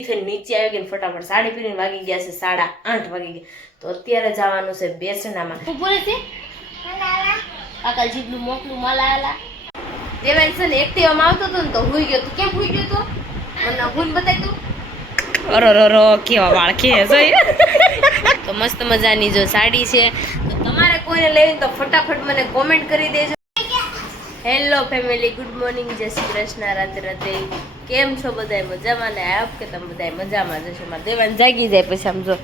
નીચે આવી ગઈ ફટાફટ સાડી પહેરીને વાગી ગયા છે 8:30 વાગી ગયા. તો અત્યારે જવાનું છે બેસણામાં. શું બોલે છે? કાકા જીબલું મોકલું મલાલા. દેવાન છે ને એક્ટિવામાં આવતો હતો ને તો હુઈ ગયો. તું કેમ હુઈ ગયો તો? મને હુઈ બતાય તું. અરરરો કેવા વાળ કે જોઈ. તો મસ્ત મજાની જો સાડી છે. તો તમારે કોઈને લેવી તો ફટાફટ મને કોમેન્ટ કરી દેજો. હેલો ફેમિલી, ગુડ મોર્નિંગ, જય શ્રી કૃષ્ણ, રાધે રાધે. કેમ છો બધા? મજામાં ને? આપ કે તમે બધા મજામાં જશો. મારે દેવાંશ જાગી જાય પછી આમ જો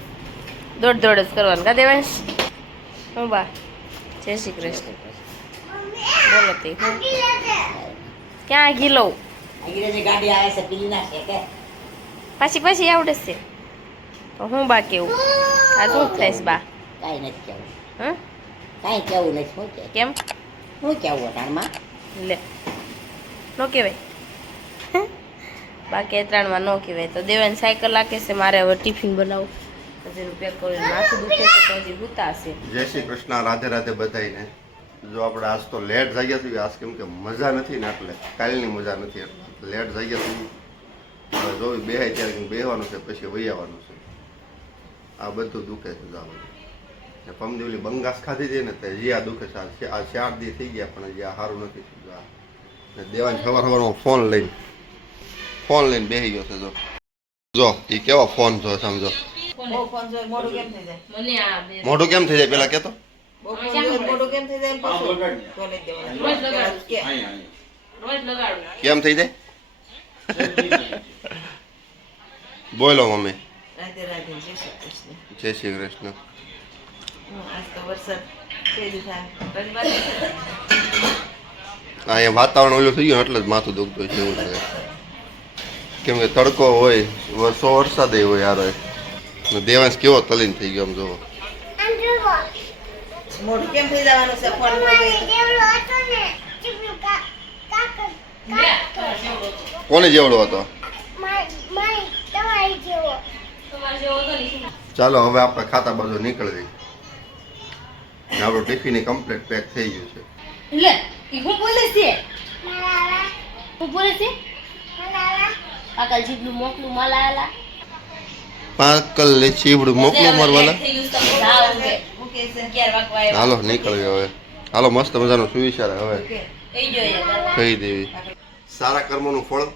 દોડ દોડ જ કરવાનું. કા દેવાંશ? હું બા જય શ્રી કૃષ્ણ બોલો તે ક્યાં ગીલો ગાડી આવે છે પીલી નાખે કે પાછી આવડે છે તો હું બા કેવું આ શું થઈશ બા? કાઈ નથી કેવું. હા કાઈ કેવું નથી. શું કે કેમ હું કેવું અટાણમાં લે નો કહેવાય બાકી ત્રણમાં નો કહેવાય. તો દેવાન સાયકલ લાગે છે. મારે હવે ટિફિન બનાવું પછી પેક કરીને માથું દુખે છે તો હજી હુતા છે. જય શ્રી કૃષ્ણ, રાધે રાધે બધાઈને. જો આપણે આજ તો લેટ જાગ્યા છીએ. આજ કેમ કે મજા નથી ને એટલે કાલની મજા નથી એટલે લેટ જાગ્યા છીએ. હવે જોવી બેહાય ત્યારે બેહવાનું છે પછી વહી આવવાનું છે. આ બધું દુખે છે. ને પમદીવલી બંગાસ ખાધી હતી ને તે હજી આ દુખે છે. આ 4 દી થઈ ગયા પણ હજી આ સારું નથી થયું. ને દેવાન સવારમાં ફોન લઈને બેસી ગયો છે. જો એ કેવા ફોન જો સમજો. મોઢું કેમ થઈ જાય પેલા કેતો? કેમ થઈ જાય? બોલો મમ્મી. રાધે રાધે. જય શ્રી કૃષ્ણ. જય શ્રી કૃષ્ણ. આજ તો વરસાદ અહીંયા વાતાવરણ ઓલું થઈ ગયું એટલે જ માથું દુખતું છે એવું લાગે. કેમ કે તડકો હોય વરસાદ હોય યાર. દેવાંશ કેવો તલીન થઈ ગયો આમ જોવો. મોઢું કેમ થઈ જવાનું છે? ફોન કોને જેવડો હતો? ચાલો હવે આપણે ખાતા બાજુ નીકળી જઈએ. આપણું ટિફિન કમ્પ્લીટ પેક થઈ ગયું છે. લે ઈ હું બોલે છે? હું બોલે છે? કાકા જીબલું મોકલું મલાલા. પાકલ લે ચીવડું મોકલો મારવાલા. હાલો હાલો નીકળીએ હવે. હાલો મસ્ત મજાનું સુવિચાર હવે ખાઈ દેવી. સારા કર્મોનું ફળ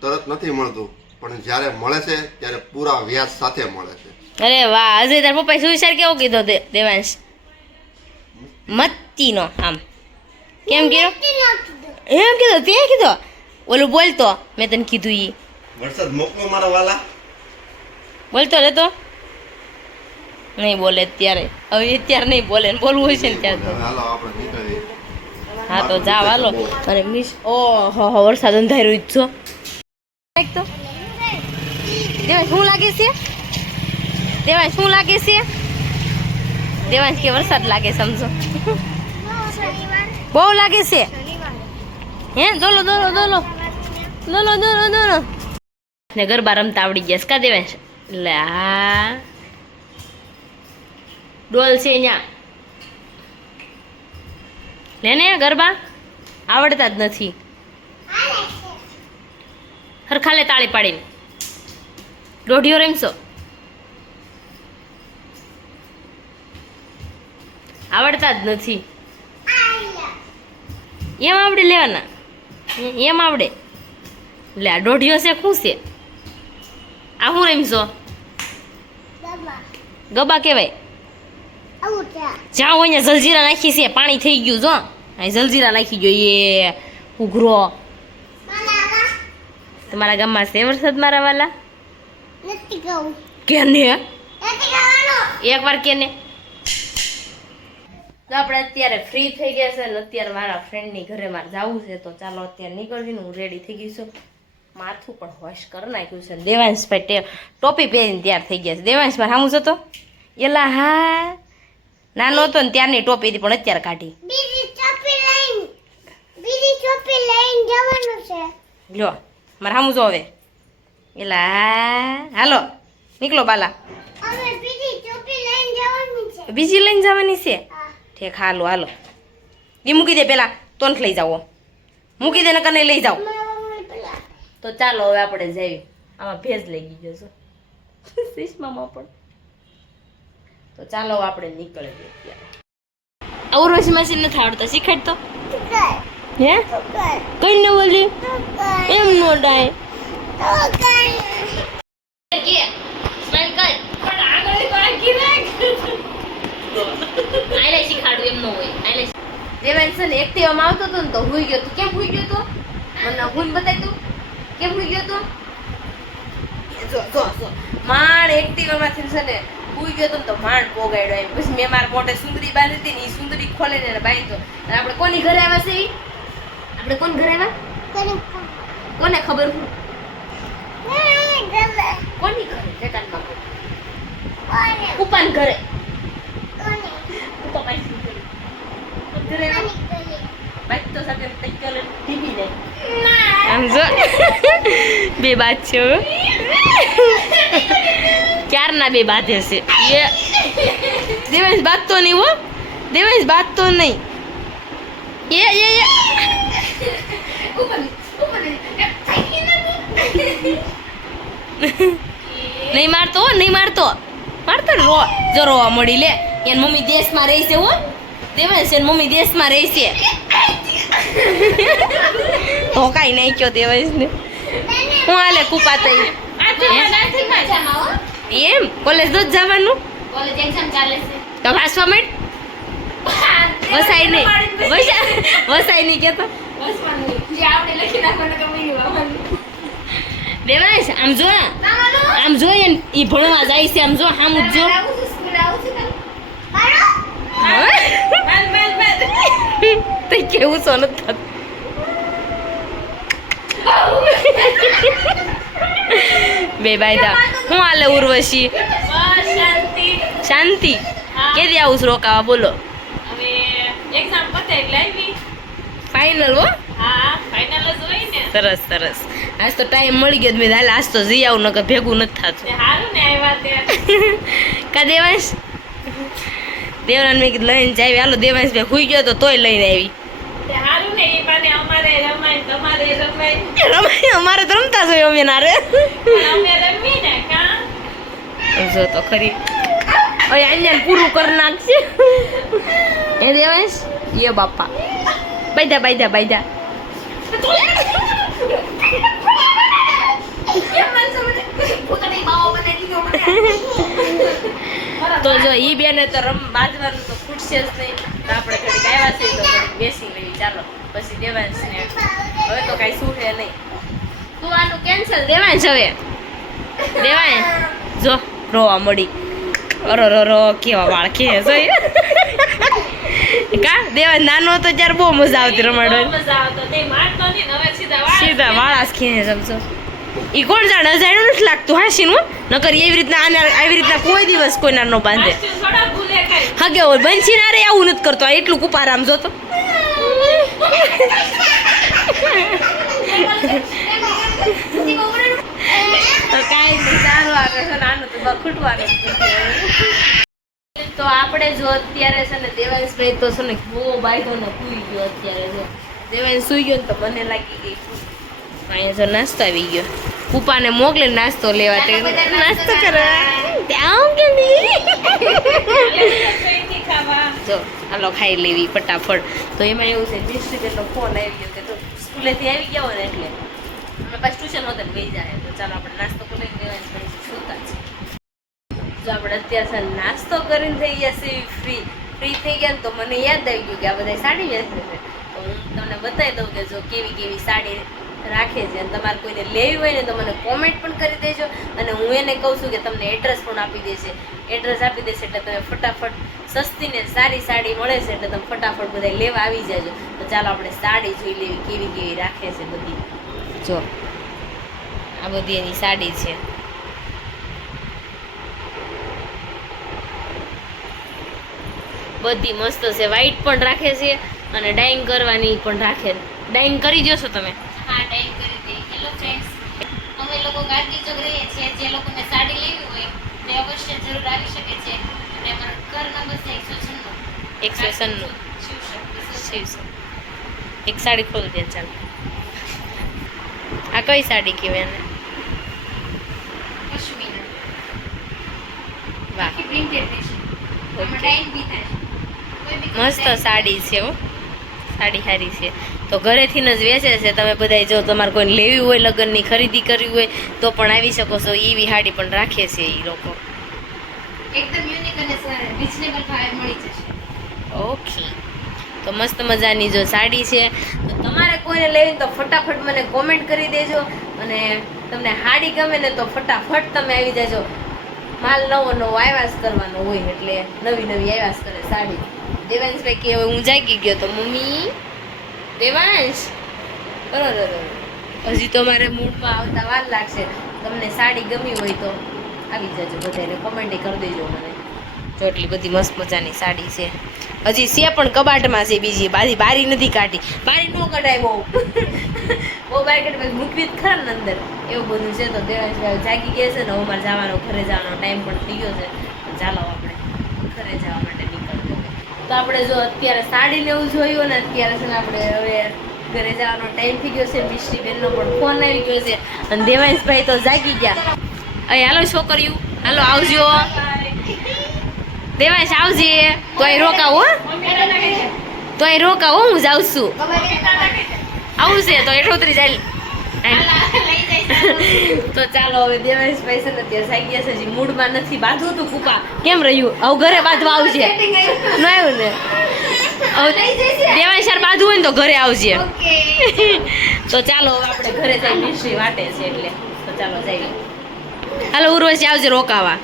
તરત નથી મળતું પણ જ્યારે મળે છે ત્યારે પૂરા વ્યાજ સાથે મળે છે. અરે વાહ, અજય તાર પપ્પાએ સુવિચાર કેવો કીધો દેવાંશ? મત્તીનો. આમ કેમ કીધો? એમ કીધો તે કીધો? ઓલું બોલતો મેં તને કીધું ઈ વરસાદ મોકલો મારા વાલા. બોલતો રહેતો નહીં બોલે અત્યારે. હવે અત્યારે નહીં બોલે ને બોલવું હોય છે ને ત્યારે તો. હાલો આપણે નીકળીએ. હા તો જાવ હાલો. અને મિસ ઓહો વરસાદ અંધાર્યું જ છો. તો દેવાંશ શું લાગે છે? દેવાંશ શું લાગે છે? દેવાંશ કે વરસાદ લાગે સમજો. બહુ લાગે છે હે? દોલો દોલો દોલો દોલો દોલો દોલો ને ગરબા રમતા આવડી ગયા કા દેવાંશ? લે હા ડોલ છે અહીંયા. લે ને ગરબા આવડતા જ નથી. હરખાલે તાળી પાડીને દોઢિયો રમશો. આવડતા જ નથી. એમ આવડે લેવાના? એમ આવડે? લે આ દોઢિયો છે શું છે? આ શું રમશો? ગબા કહેવાય. જ્યાં અહીંયા જલજીરા નાખી છે. પાણી થઈ ગયું જો અહીં જલજીરા નાખી ગયો. એ ઉઘરો તમારા ગામમાં છે વરસાદ મારા વાલા? કેને એક વાર કેને. તો આપણે અત્યારે ફ્રી થઈ ગયા છે ને અત્યારે મારા ફ્રેન્ડની ઘરે મારે જવું છે. તો ચાલો અત્યારે નીકળવીને હું રેડી થઈ ગઈ છું. માથું પણ વોશ કરી નાખ્યું છે. દેવાંશભાઈ ટોપી પહેરીને તૈયાર થઈ ગયા છે. દેવાંશ મારે સામું જતો એલા હા નાનો હતો ને ત્યારની ટોપી હતી પણ અત્યારે કાઢી. લ્યો મારે સામું જો હવે. એલા હાલો નીકળો બાલા. બીજી લઈને જવાની છે? ઠીક હાલો હાલો. એ મૂકી દે પેલા તો લઈ જાઓ. મૂકી દે ને કને લઈ જાઓ. તો ચાલો હવે આપણે જઈએ. આમાં ભેજ લઈ ગયો છે ચશ્મામાં પણ. તો ચાલો આપણે નીકળી જઈએ અત્યારે. ઉર્વશી મશીન નથી આવડતા, શીખાડ તો. હે કઈ ન બોલી એમ નો ડાય એક્ટિવામાં આવતો હતો ને તો હુઈ ગયો તું. કેમ હુઈ ગયો તો? મને હુઈ બતાય તું કેમ હુઈ ગયો તો. માંડ એક્ટિવામાંથી છે ને હુઈ ગયો તો માંડ પોગાડ્યો એમ. પછી મેં મારા મોઢે સુંદરી બાંધી હતી ને એ સુંદરી ખોલીને એને બાંધ્યો. અને આપણે કોની ઘરે આવ્યા છે? આપણે કોણ ઘરે આવ્યા? કોને ખબર? કોની ઘરે? જકાનમાં ઉપાન ઘરે. ઘરે બાઈક તો સાથે ટીવી દે. આમ જો બે બાદ છે ક્યારના બે બાદ હશે. દેવાંશ બાદ તો નહીં હો, દેવાંશ બાદ તો નહીં. નહીં મારતો હો, નહીં મારતો. મારતો ને રો જો રોવા મળી લે. એની મમ્મી દેશમાં રહી છે હો. દેવાંશ એની મમ્મી દેશમાં રહી છે. તો કાઈ નહીં કયો દેવાંશ ને. હું હાલે કુપા થઈ એમ કોલેજ તો જવાનું. કોલેજ એક્ઝામ ચાલે છે તો વાંચવા માંડ. વસાઈ નહીં વસાઈ નહીં કેતો. બસવાનું જે આવડે લખી નાખવાનું કે મળી આવવાનું. દેવાંશ આમ જો, આમ જો એ ભણવા જાય છે. આમ જો આમ જ જો. આવું છું સ્કૂલે આવું છું તો કેવું છો નથી થતું. બે બાયદા હું હાલે ઉર્વશી? બસ શાંતિ. શાંતિ. કેદી આવું છું રોકાવા બોલો? હવે એક્ઝામ પતે એટલે આવી. ફાઇનલ હો. હા ફાઇનલ જ હોય ને. સરસ સરસ. આજ તો ટાઈમ મળી ગયો. મેં હાલ આજ તો જઈ આવું નકર ભેગું નથી થતું. તે હારું ને આવ્યા તે. કા દેવાંશ? દેવરાન મેં કીધું લઈને જાય. હાલો દેવાંશ ભાઈ હુઈ ગયો તો તોય લઈને આવી. તે હારું ને એ બાને અમારે રમાય તમારે રમાય. રમાય અમારે તો રમતા જ હોય અમે નારે. અમે રમી ને કા. જો તો ખરી હવે અહીંયા પૂરું કરી નાખશે. એ દેવાંશ એ બાપા બાયદા બાયદા બાયદા. તો જો ઈ બેને તો બાજવાનું તો ખૂટશે જ નહીં. તો આપણે થોડીક આવ્યા છીએ તો થોડીક બેસી લેવી. ચાલો પછી દેવાંશ ને હવે તો કાંઈ શું છે નહીં. તું આનું કેન્સલ દેવાંશ. હવે દેવાંશ જો રોવા મળી. અરો કેવા વાળ કે કા દેવાંશ નાનો હતો ત્યારે બહુ મજા આવતી રમાડવાની. મજા આવતો તે મારતો ને હવે સીધા વાળા ખીને સમજો. ઈ કોણ જાણે અજાણ્યું નથી લાગતું હાસીનું. નકર એવી રીતના આને આવી રીતના કોઈ દિવસ કોઈના નો બાંધે. થોડા ભૂલે કાઈ. હગે ઓર બંસી ના રે આવું નથી કરતો. આ એટલું કુપારામ જોતો. તો કાંઈ નહીં સારું આવે છે. નાનું તો ખૂટવાનું. તો આપણે જો અત્યારે છે ને દેવાંશભાઈ તો છે ને બહુ બાયધો ને સૂઈ ગયો. અત્યારે જો દેવાંશ સૂઈ ગયો ને તો મને લાગી ગઈ અહીંયા જો નાસ્તો આવી ગયો. પપ્પાને મોકલે નાસ્તો લેવા. તે નાસ્તો કરવા ત્યાં કે જો હાલો ખાઈ લેવી ફટાફટ. તો એમાં એવું છે ડિસ્ટ્રિબ્યુટરનો ફોન આવી ગયો કે તો સ્કૂલેથી આવી ગયા હોય ને એટલે અમે પાછું ટ્યુશન હોતે ને વહી જાય. તો ચાલો આપણે નાસ્તો કરી દેવાંશ સુતા છે. જો આપણે અત્યારે છે નાસ્તો કરીને થઈ ગયા છે ફ્રી થઈ ગયા ને તો મને યાદ આવી ગયું કે આ બધા સાડી વેચે છે. તો હું તમને બતાવી દઉં કે જો કેવી કેવી સાડી રાખે છે. અને તમારે કોઈને લેવી હોય ને તો મને કોમેન્ટ પણ કરી દેજો. અને હું એને કહું છું કે તમને એડ્રેસ પણ આપી દેશે. એડ્રેસ આપી દેશે એટલે તમે ફટાફટ સસ્તી ને સારી સાડી મળે છે એટલે તમે ફટાફટ બધા લેવા આવી જાજો. તો ચાલો આપણે સાડી જોઈ લેવી કેવી કેવી રાખે છે બધી. જો આ બધી એની સાડી છે. બધી મસ્ત છે. વ્હાઈટ પણ રાખે છે અને ડાઇંગ કરવાની પણ રાખે. ડાઇંગ કરી જશો તમે? હા ડાઇંગ કરી દે. હેલો ફ્રેન્ડ્સ, અમે લોકો ગાંધી ચોક રહીએ છીએ. જે લોકોને સાડી લેવી હોય તે અવશ્ય જરૂર આવી શકે છે. અને અમારો ઘર નંબર છે 196. શિવશક્તિ. એક સાડી ખોલી દે ચાલો. આ કઈ સાડી કહેવાય એને? ટાઈમ બી થાય કોઈ બી મસ્ત સાડી છે હો, સાડી સારી છે. તો ઘરેથી જ વેચે છે. તમે બધા જો તમારે કોઈને લેવી હોય, લગ્નની ખરીદી કરવી હોય તો પણ આવી શકો છો. એવી સાડી પણ રાખે છે એ લોકો. એકદમ યુનિક અને રીઝનેબલ ભાવે મળી જશે. ઓકે, તો મસ્ત મજાની જો સાડી છે. તો તમારે કોઈને લેવી તો ફટાફટ મને કોમેન્ટ કરી દેજો. અને તમને સાડી ગમે ને તો ફટાફટ તમે આવી જાજો. માલ નવો નવો આવ્યા જ કરવાનો હોય એટલે નવી નવી આવ્યા જ કરે સાડી. દેવાંશભાઈ કે હવે હું જાગી ગયો તો મમ્મી દેવાંશ બરોબર, હજી તો મારે મૂડમાં આવતા વાર લાગશે. તમને સાડી ગમી હોય તો આવી જજો બધાને કોમેન્ટ કરી દેજો મને. જો એટલી બધી મસ્ત મજાની સાડી છે. હજી છે પણ કબાટમાં છે બીજી બારી નથી કાઢી. બારી ન કઢાય બહુ બહુ બારી કાઢી મૂકવી જ ખરા ને અંદર એવું બધું છે. તો દેવાંશભાઈ જાગી ગયા છે ને હવે મારે જવાનો ઘરે જવાનો ટાઈમ પણ થઈ ગયો છે. તો ચાલો આપણે ઘરે જવા માટે નીકળજો. તો આપણે જો અત્યારે સાડીને એવું જોયું ને અત્યારે છે ને આપણે હવે ઘરે જવાનો ટાઈમ થઈ ગયો છે. મિશ્રી બેનનો પણ ફોન આવી ગયો છે અને દેવાંશભાઈ તો જાગી ગયા. અહીં હાલો છોકરીઓ, હાલો આવજો. દેવાંશ આવજે. તો અહીં રોકાવો, તો અહીં રોકાવો, હું જાઉં છું. આવું છે તો એઠોતરી જાય. તો ચાલો હવે દેવાંશભાઈ છે ને ત્યાં જાગી ગયા છે. હજી મૂડમાં નથી. બાંધવું તું કૂપા કેમ રહ્યું? હવે ઘરે બાંધવા આવજે. ન આવ્યું ને? દેવાંશ યાર બાંધવું હોય ને તો ઘરે આવજે. તો ચાલો હવે આપણે ઘરે જઈ મિશ્રી વાટે છે એટલે તો ચાલો જઈએ. હાલો ઉર્વશી આવજે રોકાવા.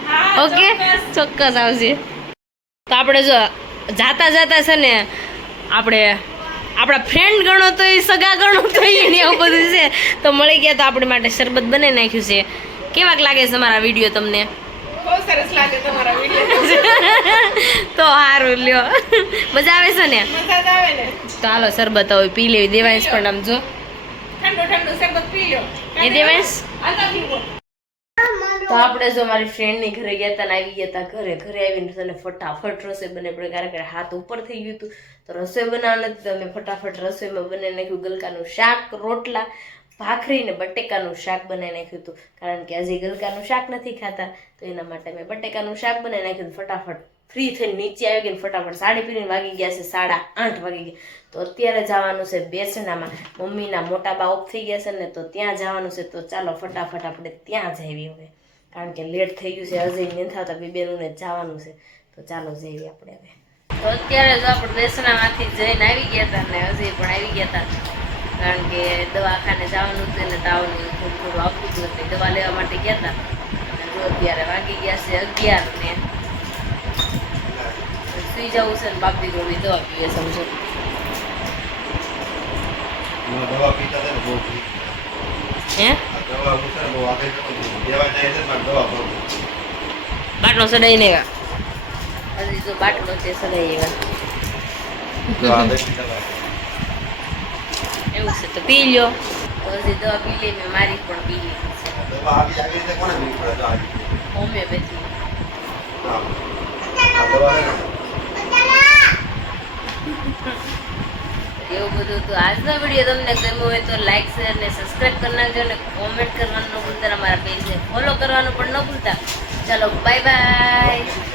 ઓકે, ચોક્કસ આવજે. તો આપણે જો જાતા જાતા છે ને આપણે આપણા ફ્રેન્ડ ગણો તો એ સગા ગણો તો એ ને એવું બધું છે. તો મળી ગયા તો આપણી માટે શરબત બનાવી નાખ્યું છે. કેવાક લાગે છે મારા વિડીયો તમને? બહુ સરસ લાગે તમારા વિડીયો. તો સારું લ્યો, મજા આવે છે ને? મજા જ આવે ને. તો હાલો શરબત હવે પી લેવી. દેવાંશ પણ આમ જો ઠંડુ ઠંડુ શરબત પી લો. એ દેવાંશ. આતા પીવો. તો આપણે જો મારી ફ્રેન્ડની ઘરે ગયા હતા ને આવી ગયા હતા ઘરે આવીને તને ફટાફટ રસોઈ બને પડે. કારણ કે હાથ ઉપર થઈ ગયું હતું તો રસોઈ બનાવવા નથી. તો અમે ફટાફટ રસોઈમાં બનાવી નાખ્યું ગલકાનું શાક, રોટલા, ભાખરી ને બટેકાનું શાક બનાવી નાખ્યું હતું. કારણ કે હજી ગલકાનું શાક નથી ખાતા તો એના માટે મેં બટેકાનું શાક બનાવી નાખ્યું. ફટાફટ ફ્રી થઈને નીચે આવી ગઈ. ફટાફટ સાડી પીને વાગી ગયા છે 8:30 વાગી ગયા. તો અત્યારે જવાનું છે બેસણામાં. મમ્મીના મોટા બા ઓફ થઈ ગયા છે ને તો ત્યાં જવાનું છે. તો ચાલો ફટાફટ આપણે ત્યાં જઈએ હવે. કારણ કે લેટ થઈ ગયું છે. અજય નથી થતા બેનોને જવાનું છે. તો ચાલો જઈએ આપણે હવે. તો અત્યારે જો આપણે બેસણામાંથી જઈને આવી ગયા હતા ને અજય પણ આવી ગયા હતા. કારણ કે દવાખાને જવાનું હતું ને તાવનું થોડું આવતું હતું એટલે દવા લેવા માટે ગયા હતા. અને જો અત્યારે વાગી ગયા છે 11 ને સુઈ જવું છે ને બાપી ગોળી દવા પીવે સમજો. દવા પીતા હતા ને બહુ હે દવા ઉતરે બહુ આગળ દેવા જાય છે મારે દવા કરું. બાટલો સડાઈ ને હજી જો બાટલો છે સડાઈ એવા દવા પીતા એવું છે તો પી લ્યો. તો હજી દવા પી લે. મેં મારી પણ પી લીધી છે દવા આવી રીતે કોને પીવી પડે? તો આવી હોમિયોપેથી. હા આ દવા હે ને એવું બધું. તો આજનો વિડીયો તમને ગમ્યો હોય તો લાઈક શેર ને સબસ્ક્રાઈબ કરી નાખજો અને કોમેન્ટ કરવાનું ન ભૂલતા. અમારા પેજને ફોલો કરવાનું પણ ન ભૂલતા. ચાલો બાય બાય.